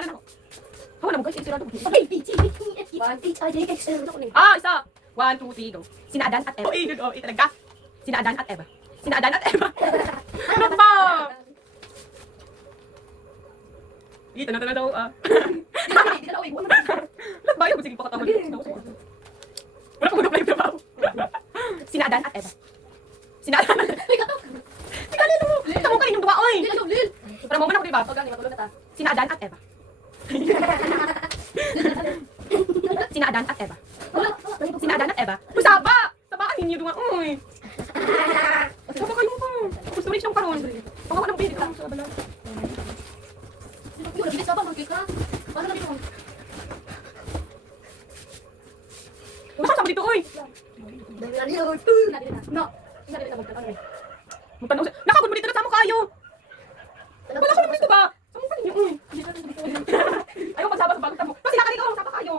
Kanan ako. Hawa na mo guys, sirado ko. A, B, C, D, E, F, G, H, I, J, K, L, M, N, O. Isa. 1, 2, 3, go. Sina Adan at Eva. Oh, talaga. Sina Adan at Eva. Sina Adan at Eva. Ano ba? Ito na daw. Nagbayo ko sige pakatawa. Wala ko mag-apply yung trabaho. Sina Adan at Eva. Sina Adan at Eva. Tigalin mo. Ito mo ka rin yung duwa, oy. Para mo man ako, diba? Sina Adan at Eva. Sina Adan at Eva. Sina Adan at Eva. Uy, saba! Sabaan ninyo duwa, oy. Saba kayo mo. Storage lang karon. Pangawa ng pili ka sa abala. Saan dito, oy? Nakagod mo dito na sa mukha kayo. Wala ko naman dito ba? Saan mo pa ninyo, oy? Ayaw magsabak sa bagay mo. Kasi nakaligaw ang saba kayo.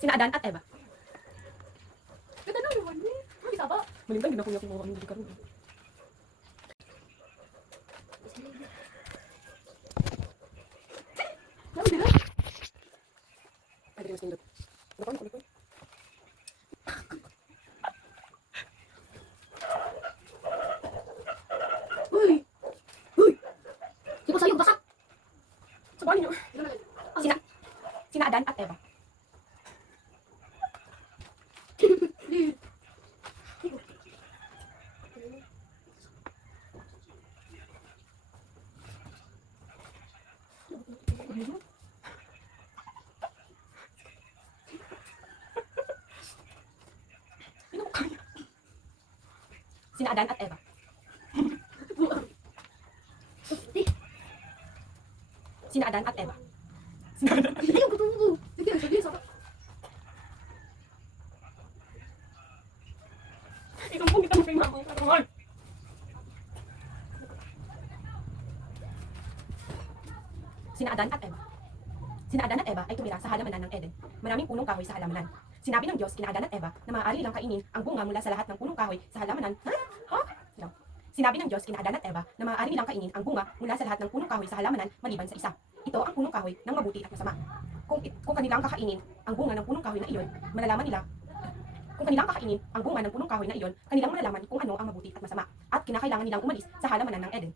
Sina Adan at Eva. Maliban, ginakuya ko mga hindi karoon. Ay, di mas nindot. Ano ko? Uy! Di ko sa'yo, baka. Sabahan niyo. Sina Adan at Eva. Sina Adan at Eva. Sina Adan at Eva. Ayaw, gusto mo. Sige, saba. Isumbong kita mo kay mama. Karoon. Sina Adan at Eva. Sina Adan at Eva ay tumira sa halamanan ng Eden. Maraming punong kahoy sa halamanan. Sinabi ng Diyos kina Adan at Eva na maaari nilang kainin ang bunga mula sa lahat ng punong kahoy sa halamanan. Sinabi ng Diyos kina Adan at Eva na maaari nilang kainin ang bunga mula sa lahat ng punong kahoy sa halamanan maliban sa isa. Ito ang punong kahoy ng mabuti at masama. Kung kanilang kakainin ang bunga ng punong kahoy na iyon, malalaman nila. Kung kanilang kakainin ang bunga ng punong kahoy na iyon, kanilang malalaman kung ano ang mabuti at masama. At kinakailangan nilang umalis sa halamanan ng Eden.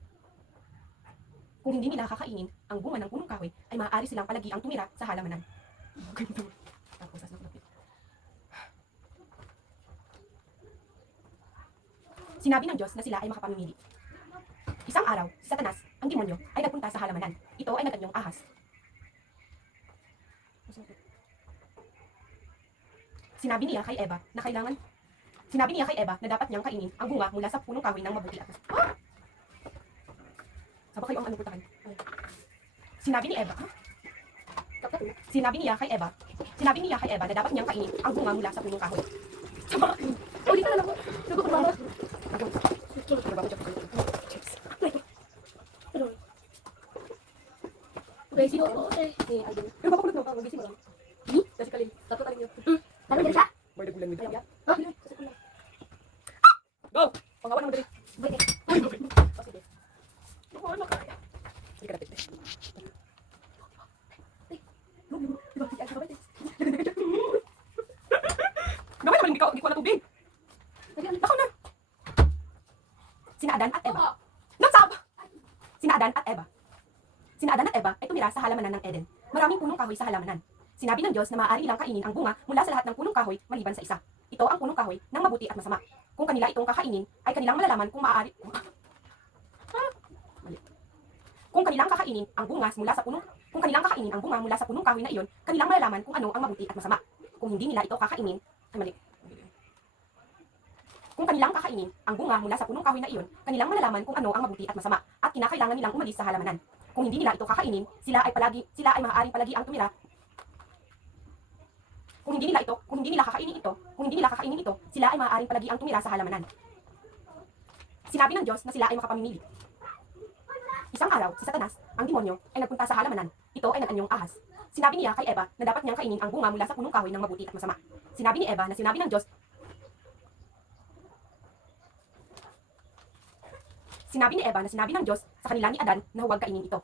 Kung hindi nila kakainin ang bunga ng punong kahoy, ay maaari silang palagiang tumira sa halamanan. Tapos, sinabi ng Diyos na sila ay makapamimili. Isang araw, si Satanas, ang demonyo, ay nagpunta sa halamanan. Ito ay naganyong ahas. Sinabi niya kay Eva na dapat niyang kainin ang bunga mula sa punong kahoy ng mabuti at masama. Saba kayo ang ano putahan. Sinabi niya kay Eva na dapat niyang kainin ang bunga mula sa punong kahoy. Saba kayo. Ulit ka na lang. Nagkukumama. Okay, sino? Okay. Pero papakulot mo, magising mo lang. Kasi kalin, tatlo kalin niyo. Ano din siya? Boy, nagbulan mo. Ha? Go! Pangawan naman dali. Wait, Ay, okay. Sige. Ano kaya? Hindi ka napit. Gawin naman, hindi ko na tubig. Ako na. Sina Adan at Eva. Nagsab! Sina Adan at Eva. Sina Adan at Eva ay tumira sa halamanan ng Eden. Maraming punong kahoy sa halamanan. Sinabi ng Diyos na maaari nilang kainin ang bunga mula sa lahat ng punong kahoy maliban sa isa. Ito ang punong kahoy ng mabuti at masama. Kung kanila itong kakainin, ay kanilang malalaman kung maaari... Kung kanilang kakainin ang bunga mula sa punong kahoy na iyon, kanilang malalaman kung ano ang mabuti at masama. Kung hindi nila ito kakainin, Kung kanilang kakainin ang bunga mula sa punong kahoy na iyon, kanilang malalaman kung ano ang mabuti at masama, at kinakailangan nilang umalis sa halamanan. Kung hindi nila ito kakainin, sila ay maaaring palagi ang tumira. Kung hindi nila kakainin ito, sila ay maaaring palagi ang tumira sa halamanan. Sinabi ng Diyos na sila ay makapamimili. Isang araw, si Satanas, ang demonyo, ay nagpunta sa halamanan. Ito ay naganyong ahas. Sinabi niya kay Eva na dapat niyang kainin ang bunga mula sa punong kahoy ng mabuti at masama. Sinabi ni Eva na sinabi ng Diyos Sinabi ni Eva na sinabi ng Diyos sa kanila ni Adan na huwag kainin ito.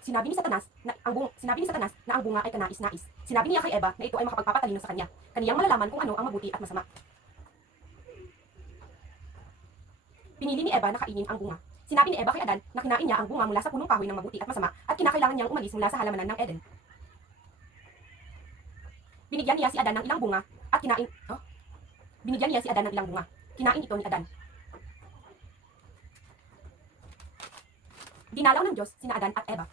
Sinabi ni Satanas na ang bunga ay kanais-nais. Sinabi niya kay Eva na ito ay makapagpapatalino sa kanya. Kaniyang malalaman kung ano ang mabuti at masama. Pinili ni Eva na kainin ang bunga. Sinabi ni Eva kay Adan na kinain niya ang bunga mula sa punong kahoy ng mabuti at masama at kinakailangan niyang umalis mula sa halamanan ng Eden. Binigyan niya si Adan ng ilang bunga at Binigyan niya si Adan ng ilang bunga. Kinain ito ni Adan. Dinalaw ng Diyos sina Adan at Eva.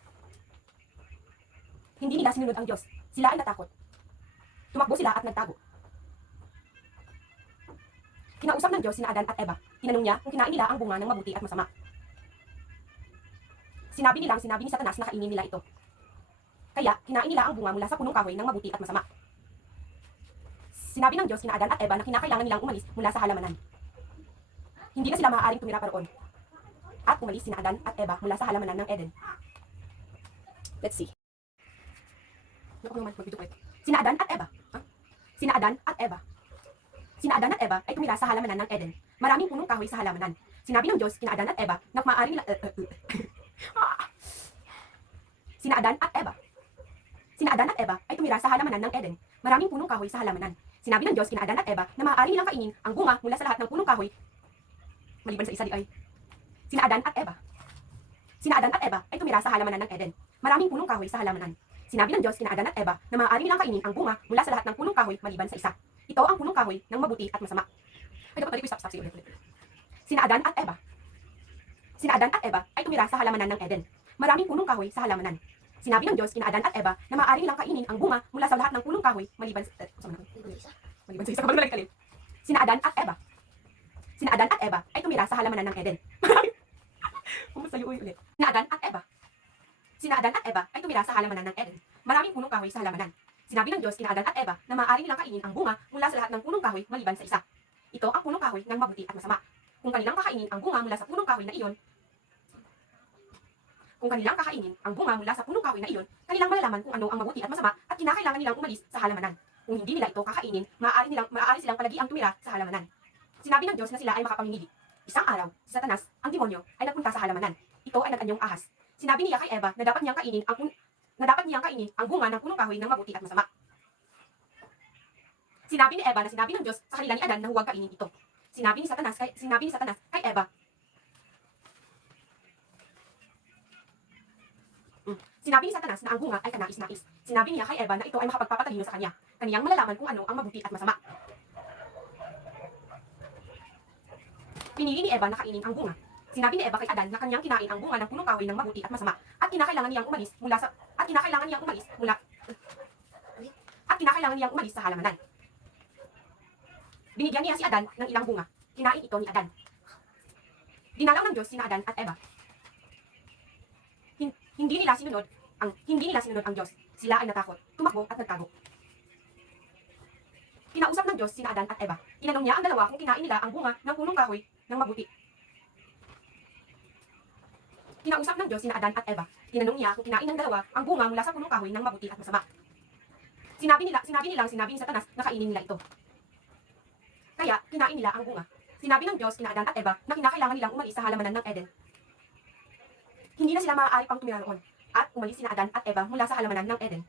Hindi nila sinunod ang Diyos. Sila ay natakot. Tumakbo sila at nagtago. Kinausap ng Diyos sina Adan at Eva. Tinanong niya kung kinain nila ang bunga ng mabuti at masama. Sinabi ni Satanas na kainin nila ito. Kaya, kinain nila ang bunga mula sa punong kahoy ng mabuti at masama. Sinabi ng Diyos kina Adan at Eva na kinakailangan nilang umalis mula sa halamanan. Hindi na sila maaaring tumira pa roon. At umalis sina Adan at Eva mula sa halamanan ng Eden. Let's see. Ako naman, mag-video ko ito. Sina Adan at Eva. Sina Adan at Eva. Sina Adan at Eva ay tumira sa halamanan ng Eden. Maraming punong kahoy sa halamanan. Sinabi ng Diyos kina Adan at Eva na maaari nila... Sina Adan at Eva. Sina Adan at Eva ay tumira sa halamanan ng Eden. Maraming punong kahoy sa halamanan. Sinabi ng Diyos kina Adan at Eva na maaari nilang kainin ang bunga mula sa lahat ng punong kahoy maliban sa isa di ay. Sina Adan at Eva. Sina Adan at Eva ay tumira sa halamanan ng Eden. Maraming punong kahoy sa halamanan. Sinabi ng Diyos kina Adan at Eva na maaari nilang kainin ang bunga mula sa lahat ng punong kahoy maliban sa isa. Ito ang punong kahoy ng mabuti at masama. Ay, dapat stop ulit. Sina Adan at Eva. Sina Adan at Eva ay tumira sa halamanan ng Eden. Maraming punong kahoy sa halamanan. Sinabi ng Diyos kina Adan at Eva na maaari nilang kainin ang bunga mula sa lahat ng punong kahoy maliban sa isa. Kapag nagkalit. Sina Adan at Eva. Sina Adan at Eva ay tumira sa halamanan ng Eden. Pumasayo ulit. Sina Adan at Eva. Sina Adan at Eva ay tumira sa halamanan ng Eden. Maraming punong kahoy sa halamanan. Sinabi ng Diyos kina Adan at Eva na maaari nilang kainin ang bunga mula sa lahat ng punong kahoy maliban sa isa. Ito ang punong kahoy ng mabuti at masama. Kung kanilang kakainin ang bunga mula sa punong kahoy na iyon, kanilang malalaman kung ano ang mabuti at masama at kinakailangan nilang umalis sa halamanan. Kung hindi nila ito kakainin, maaari silang palagi ang tumira sa halamanan. Sinabi ng Diyos na sila ay makapamimili. Isang araw, si Satanas, ang demonyo, ay nagpunta sa halamanan. Ito ay nag-anyong ahas. Sinabi niya kay Eva na dapat niyang kainin ang bunga ng punong kahoy ng mabuti at masama. Sinabi ni Eva na sinabi ng Diyos sa kanila ni Adan na huwag kainin ito. Sinabi ni Satanas kay Eva. Sinabi ni Satanas na ang bunga ay kanais-nais. Sinabi niya kay Eva na ito ay makapagpapatalino sa kanya. Kaniyang malalaman kung ano ang mabuti at masama. Pinili ni Eva na kainin ang bunga. Sinabi ni Eva kay Adan na kanyang kinain ang bunga ng punong kahoy ng mabuti at masama at kinakailangan niyang umalis sa halamanan. Binigyan niya si Adan ng ilang bunga. Kinain ito ni Adan. Dinalaw ng Diyos sina Adan at Eva. Hindi nila sinunod ang Diyos. Sila ay natakot, tumakbo at nagtago. Kinausap ng Diyos sina Adan at Eva. Tinanong niya ang dalawa kung kinain nila ang bunga ng punong kahoy ng mabuti. Kinausap ng Diyos sina Adan at Eva. Tinanong niya kung kinain ng dalawa ang bunga mula sa punong kahoy ng mabuti at masama. Sinabi ni Satanas na kainin nila ito. Kaya, kinain nila ang bunga. Sinabi ng Diyos kina Adan at Eva na kinakailangan nilang umalis sa halamanan ng Eden. Hindi na sila maaari pang tumira roon. At umalis sina Adan at Eva mula sa halamanan ng Eden.